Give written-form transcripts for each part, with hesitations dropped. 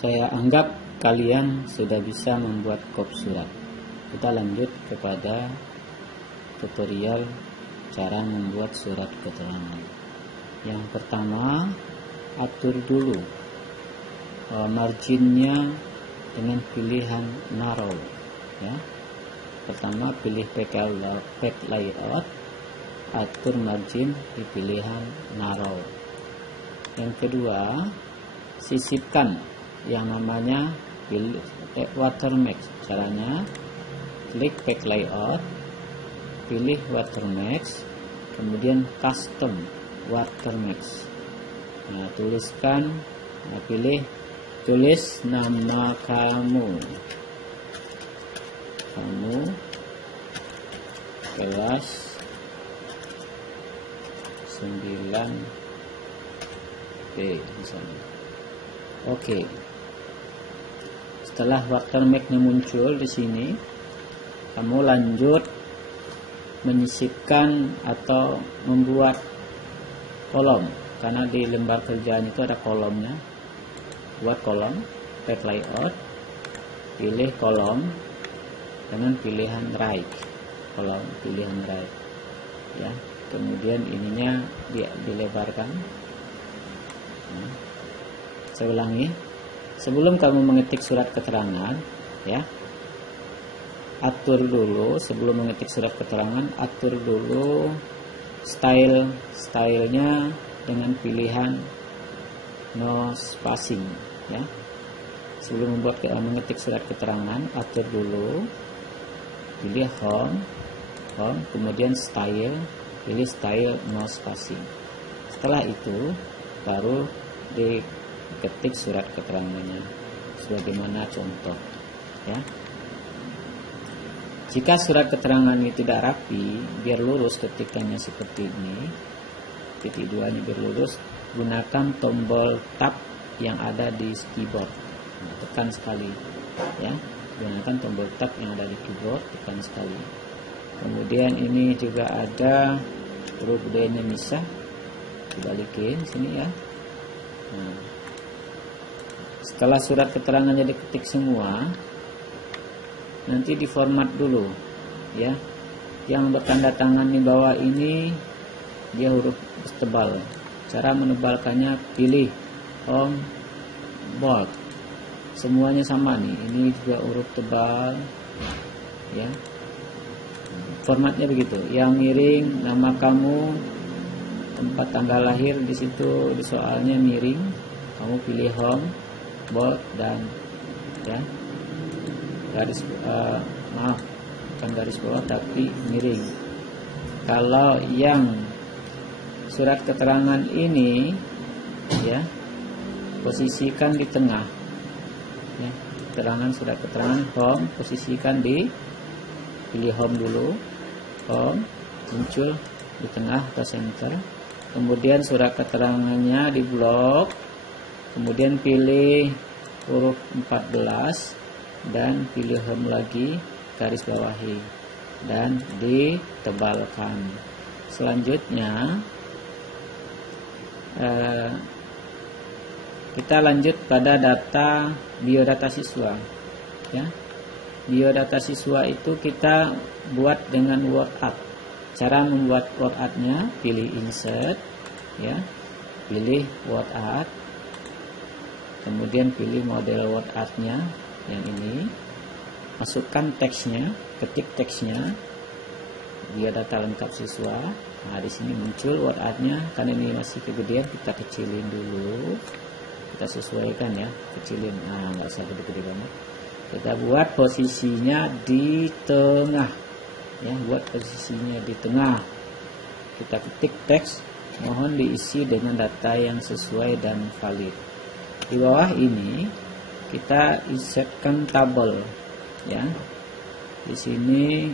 Saya anggap kalian sudah bisa membuat kop surat. Kita lanjut kepada tutorial cara membuat surat keterangan. Yang pertama, atur dulu marginnya dengan pilihan narrow. Ya. Pertama, pilih page layout, atur margin di pilihan narrow. Yang kedua, sisipkan yang namanya watermark. Caranya, klik page layout, pilih watermark, kemudian custom watermark. Nah, tulis nama kamu kelas 9B misalnya. Oke. Setelah watermark-nya muncul di sini, kamu lanjut menyisipkan atau membuat kolom, karena di lembar kerjaan itu ada kolomnya. Buat kolom, page layout, pilih kolom dengan pilihan right, kolom pilihan right, ya. Kemudian ininya dilebarkan. Nah, saya ulangi, sebelum kamu mengetik surat keterangan, ya, atur dulu sebelum mengetik surat keterangan, atur dulu stylenya dengan pilihan no spacing, ya. Sebelum mengetik surat keterangan, atur dulu, pilih home, kemudian style, pilih style no spacing. Setelah itu baru diketik surat keterangannya sebagaimana contoh, ya. Jika surat keterangan ini tidak rapi, biar lurus ketikannya seperti ini, titik 2 ini biar lurus, gunakan tombol tab yang ada di keyboard. Nah, tekan sekali, ya. Gunakan tombol tab yang ada di keyboard, tekan sekali. Kemudian ini juga ada huruf D-nya misah, dibalikin sini, ya. Nah, setelah surat keterangannya diketik semua, nanti diformat dulu, ya. Yang bertanda tangan di bawah ini dia huruf tebal. Cara menebalkannya, pilih home, bold. Semuanya sama nih. Ini juga huruf tebal, ya. Formatnya begitu. Yang miring, nama kamu, tempat tanggal lahir di situ, di soalnya miring. Kamu pilih home, bold, dan, ya, garis maaf, bukan garis bawah tapi miring. Kalau yang surat keterangan ini, ya, posisikan di tengah, ya. Surat keterangan home, posisikan pilih home dulu, home muncul di tengah atau center. Kemudian surat keterangannya di blok, kemudian pilih huruf 14 dan pilih home lagi, garis bawahi dan ditebalkan. Selanjutnya kita lanjut pada data biodata siswa, ya. Biodata siswa itu kita buat dengan word art. Cara membuat word art-nya, pilih insert, ya, pilih word art, kemudian pilih model word art-nya yang ini, masukkan teksnya, ketik teksnya, biodata lengkap siswa. Nah, di sini muncul word art-nya. Karena ini masih kegedean, kita kecilin dulu, kita sesuaikan, ya, kecilin. Nah, nggak usah gede-gede banget. Kita buat posisinya di tengah, ya, buat posisinya di tengah. Kita ketik teks, mohon diisi dengan data yang sesuai dan valid. Di bawah ini kita insertkan tabel, ya. Di sini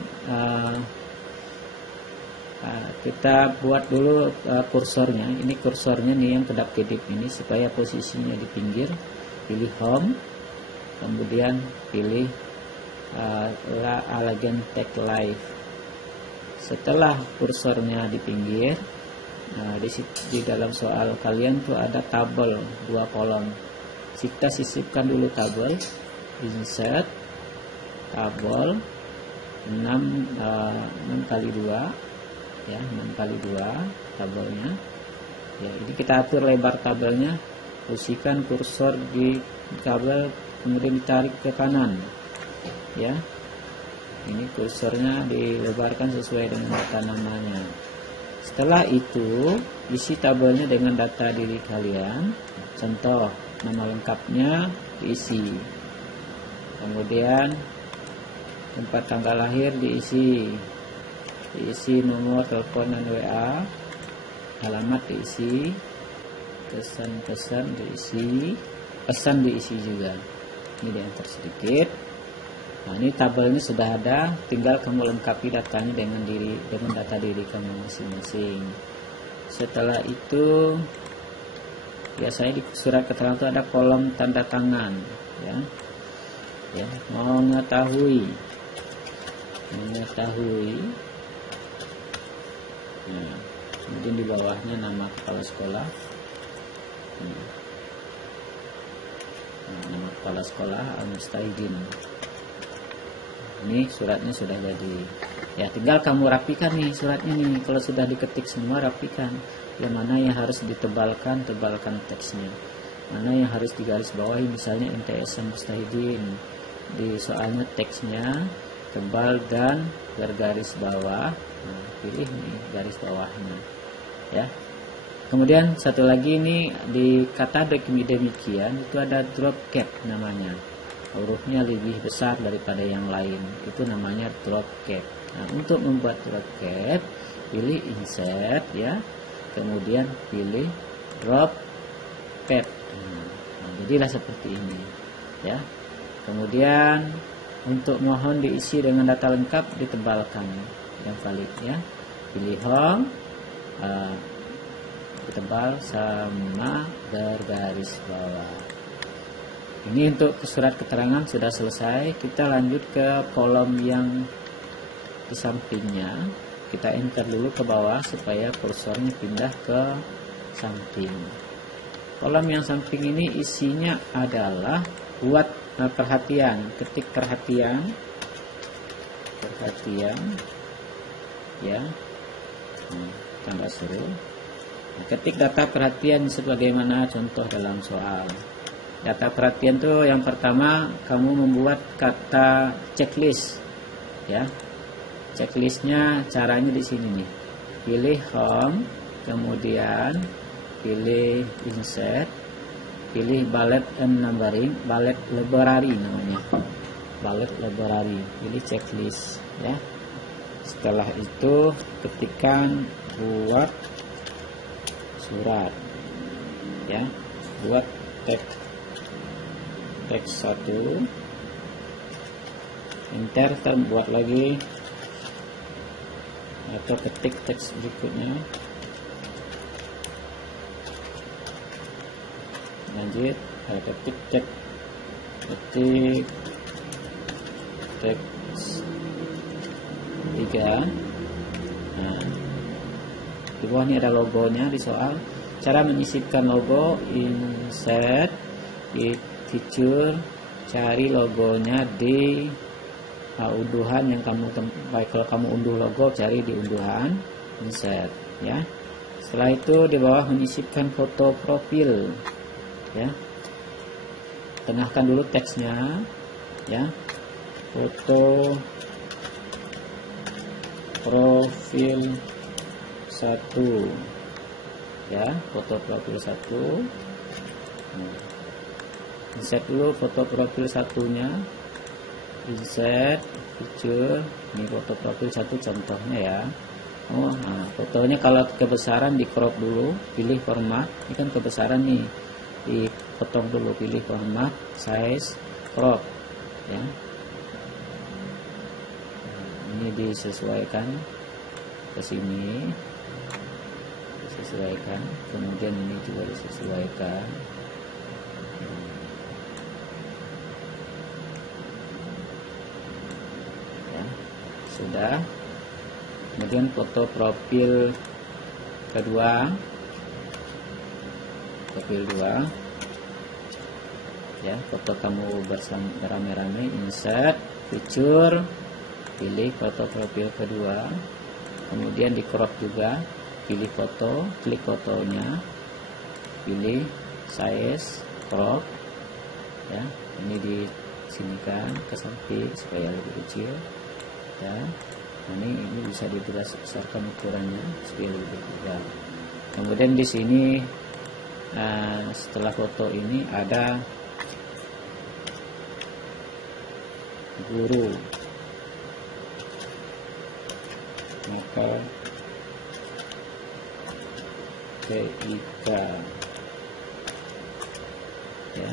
kita buat dulu kursornya. Ini kursornya nih yang kedap-kedip ini, supaya posisinya di pinggir. Pilih home, kemudian pilih Elegant Text Live. Setelah kursornya di pinggir, di dalam soal kalian tuh ada tabel 2 kolom. kita sisipkan dulu tabel, insert tabel 6 kali 2 ya, 6 kali 2 tabelnya ya. Ini kita atur lebar tabelnya, posisikan kursor di tabel, kemudian ditarik ke kanan ya. Ini kursornya dilebarkan sesuai dengan data namanya. Setelah itu isi tabelnya dengan data diri kalian. Contoh, nama lengkapnya diisi, kemudian tempat tanggal lahir diisi nomor telepon dan WA, alamat diisi, pesan diisi, pesan diisi juga. Ini diantar sedikit. Nah, ini tabelnya sudah ada, tinggal kamu lengkapi datanya dengan data diri kamu masing-masing. Setelah itu biasanya di surat keterangan itu ada kolom tanda tangan ya. Mengetahui nah, kemudian di bawahnya nama kepala sekolah. Nama kepala sekolah Al-Mustahidin. Ini suratnya sudah jadi ya, tinggal kamu rapikan nih suratnya nih. Kalau sudah diketik semua, rapikan. Yang mana yang harus tebalkan teksnya, mana yang harus digaris bawahi. Misalnya MTS Mustahidin, di soalnya teksnya tebal dan bergaris bawah. Nah, pilih nih garis bawahnya ya. Kemudian satu lagi ini di kata demikian itu ada drop cap namanya, hurufnya lebih besar daripada yang lain, itu namanya drop cap. Nah, untuk membuat drop cap, pilih insert ya, kemudian pilih drop cap. Nah, jadilah seperti ini ya. Kemudian untuk mohon diisi dengan data lengkap, ditebalkan yang valid ya, pilih home, ditebal sama bergaris bawah. Ini untuk surat keterangan sudah selesai. Kita lanjut ke kolom yang di sampingnya. Kita enter dulu ke bawah supaya kursornya pindah ke samping. Kolom yang samping ini isinya adalah buat perhatian. Ketik perhatian ya, tanda seru. Ketik data perhatian sebagaimana contoh dalam soal. Data perhatian itu yang pertama kamu membuat kata checklist ya. Checklistnya caranya di sini nih. Pilih home, kemudian pilih insert, pilih bullet and numbering, bullet library namanya. Bullet library, pilih checklist ya. Setelah itu ketikkan buat surat ya, buat teks 1, enter, buat lagi atau ketik teks berikutnya, lanjut ketik teks 3. Nah, di bawah ini ada logonya di soal. Cara menyisipkan logo, insert, feature, cari logonya di unduhan yang kamu baik, kalau kamu unduh logo cari di unduhan, insert ya. Setelah itu di bawah menyisipkan foto profil ya. Tengahkan dulu teksnya ya. Foto profil 1 ya, foto profil 1. Insert dulu foto profil 1-nya, insert feature. Ini foto profil 1 contohnya ya. Nah, fotonya kalau kebesaran di crop dulu, pilih format. Ini kan kebesaran nih, dipotong dulu, pilih format, size, crop ya. Ini disesuaikan ke sini, disesuaikan, kemudian ini juga disesuaikan. Ya, sudah. Kemudian foto profil kedua, profil 2 ya, foto kamu bersama rame-rame, insert, feature, pilih foto profil kedua, kemudian di crop juga, pilih foto, klik fotonya, pilih size, crop, ya, ini di sini kan ke samping supaya lebih kecil, ya. Ini bisa dibesarkan ukurannya supaya lebih kecil. Kemudian di sini setelah foto ini ada guru, maka TIK, ya.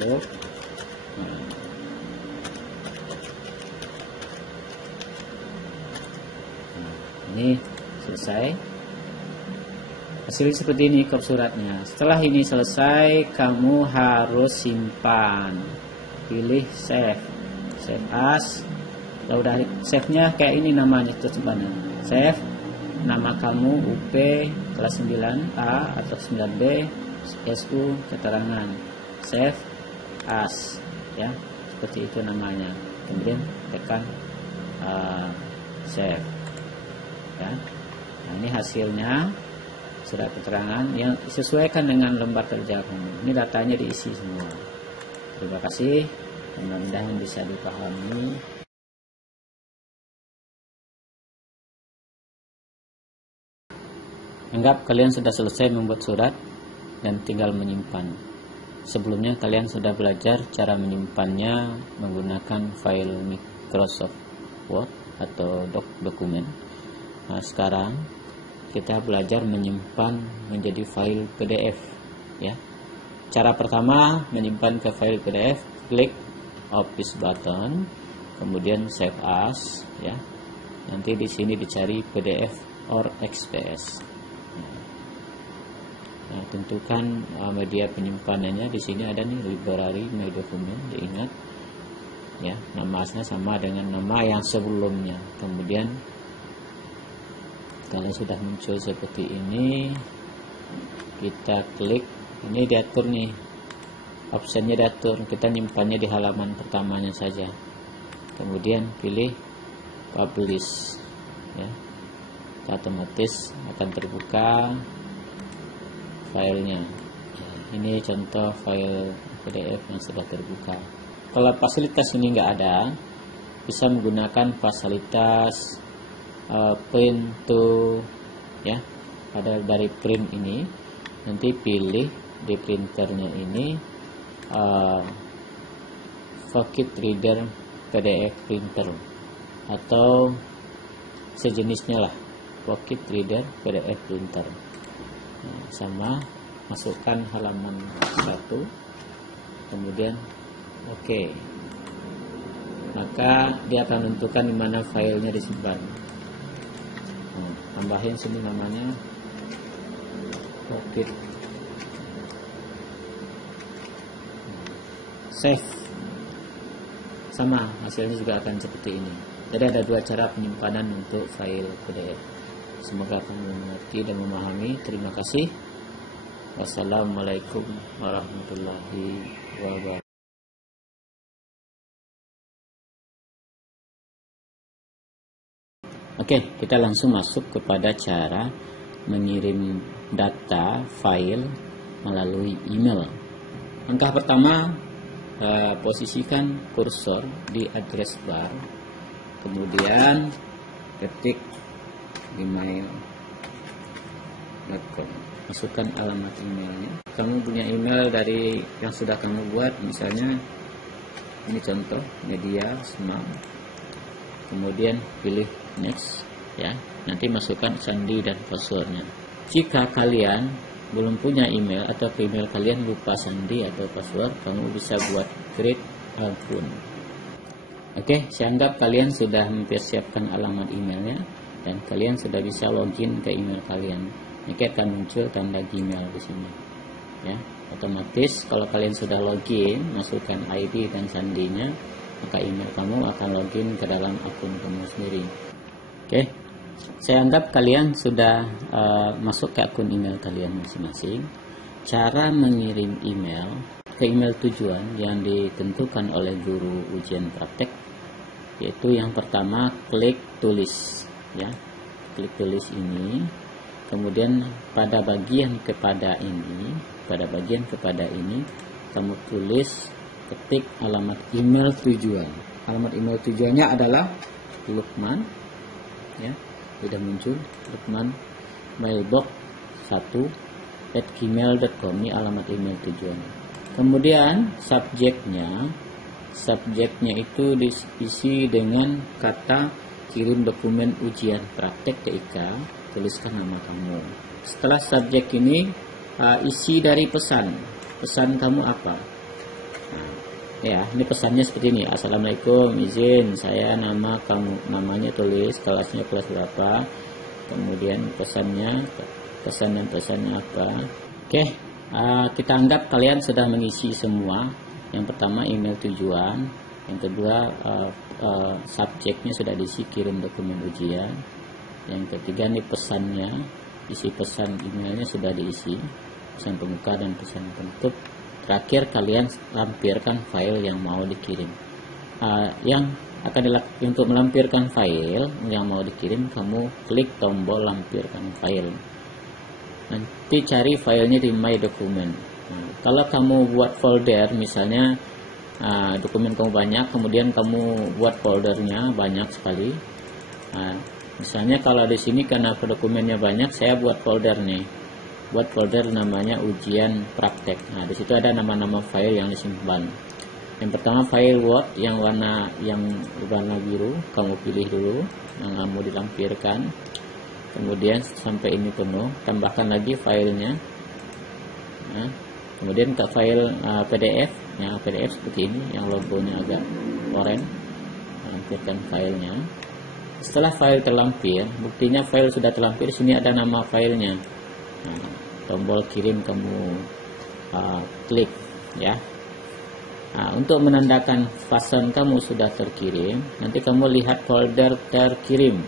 Look, ini selesai. Hasil seperti ini kop suratnya. Setelah ini selesai, kamu harus simpan. Pilih save, save as. Kalau udah save-nya kayak ini namanya, terjemahannya. Save nama kamu UP kelas 9A atau 9B, SU keterangan. Save as, ya, seperti itu namanya. Kemudian tekan save, ya. Nah, ini hasilnya, surat keterangan yang disesuaikan dengan lembar kerja kamu. Ini datanya diisi semua. Terima kasih, mudah-mudahan bisa dipahami. Anggap kalian sudah selesai membuat surat dan tinggal menyimpan. Sebelumnya kalian sudah belajar cara menyimpannya menggunakan file Microsoft Word atau dokumen. Nah, sekarang kita belajar menyimpan menjadi file PDF, ya. Cara pertama menyimpan ke file PDF, klik Office button, kemudian Save As, ya. Nanti di sini dicari PDF or XPS. Nah, tentukan media penyimpanannya. Di sini ada nih library my document, diingat, ya, nama aslinya sama dengan nama yang sebelumnya. Kemudian kalau sudah muncul seperti ini, kita klik, ini diatur nih, optionnya diatur, kita nyimpannya di halaman pertamanya saja. Kemudian pilih publish, ya, otomatis akan terbuka filenya. Ini contoh file PDF yang sudah terbuka. Kalau fasilitas ini nggak ada, bisa menggunakan fasilitas print to, ya, ada dari print ini. Nanti pilih di printernya ini Pocket Reader PDF printer atau sejenisnya lah, Pocket Reader PDF printer. Nah, sama, masukkan halaman 1, kemudian oke. Maka dia akan menentukan di mana filenya disimpan. Nah, tambahin sini namanya Pocket. Save. Sama, hasilnya juga akan seperti ini. Jadi ada dua cara penyimpanan untuk file PDF. Semoga kamu mengerti dan memahami. Terima kasih. Wassalamualaikum warahmatullahi wabarakatuh. Oke, kita langsung masuk kepada cara mengirim data file melalui email. Langkah pertama, posisikan kursor di address bar, kemudian ketik email.com, masukkan alamat emailnya. Kamu punya email dari yang sudah kamu buat, misalnya ini contoh media smart, kemudian pilih next, ya. Nanti masukkan sandi dan passwordnya. Jika kalian belum punya email atau ke email kalian lupa sandi atau password, kamu bisa buat create akun. Oke, saya anggap kalian sudah mempersiapkan alamat emailnya dan kalian sudah bisa login ke email kalian. Maka akan muncul tanda Gmail di sini, ya. Otomatis kalau kalian sudah login, masukkan ID dan sandinya, maka email kamu akan login ke dalam akun kamu sendiri. Oke, saya anggap kalian sudah masuk ke akun email kalian masing-masing. cara mengirim email ke email tujuan yang ditentukan oleh guru ujian praktek, yaitu yang pertama klik tulis, ya. Klik tulis ini, kemudian pada bagian kepada ini kamu tulis, ketik alamat email tujuan. Alamat email tujuannya adalah Lukman, ya, sudah muncul, Lukman mailbox 1@gmail.com, ini alamat email tujuan. Kemudian subjeknya itu diisi dengan kata kirim dokumen ujian praktek TIK, tuliskan nama kamu. Setelah subjek ini isi dari pesan kamu apa. Ya, ini pesannya seperti ini. Assalamualaikum, izin saya nama kamu, namanya tulis, kelasnya kelas berapa, kemudian pesannya apa. Oke, kita anggap kalian sudah mengisi semua. Yang pertama email tujuan, yang kedua subjeknya sudah diisi kirim dokumen ujian, yang ketiga nih pesannya, isi pesan emailnya sudah diisi, pesan pembuka dan pesan penutup. Terakhir kalian lampirkan file yang mau dikirim. Untuk melampirkan file yang mau dikirim, kamu klik tombol lampirkan file. Nanti cari filenya di My Document. Kalau kamu buat folder, misalnya dokumen kamu banyak, kemudian kamu buat foldernya banyak sekali. Misalnya kalau di sini karena dokumennya banyak, saya buat folder nih. Buat folder namanya ujian praktek. Nah, di situ ada nama-nama file yang disimpan. Yang pertama file Word yang warna biru, kamu pilih dulu yang mau dilampirkan. Kemudian sampai ini penuh, tambahkan lagi filenya. Nah, kemudian ke file PDF, yang PDF seperti ini, yang logonya agak oranye, lampirkan filenya. Setelah file terlampir, buktinya file sudah terlampir, sini ada nama filenya. Nah, tombol kirim kamu klik, ya. Nah, untuk menandakan pesan kamu sudah terkirim, nanti kamu lihat folder terkirim.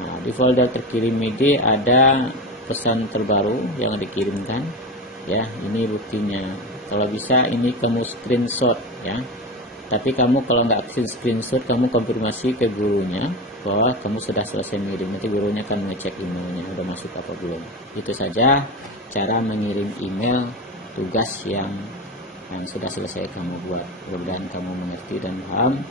Nah, di folder terkirim ini ada pesan terbaru yang dikirimkan, ya. Ini buktinya. Kalau bisa ini kamu screenshot, ya. Tapi kamu kalau nggak screenshot, kamu konfirmasi ke gurunya bahwa kamu sudah selesai mengirim. Nanti gurunya akan ngecek emailnya udah masuk apa belum. Itu saja cara mengirim email tugas yang sudah selesai kamu buat. Mudah-mudahan kamu mengerti dan paham.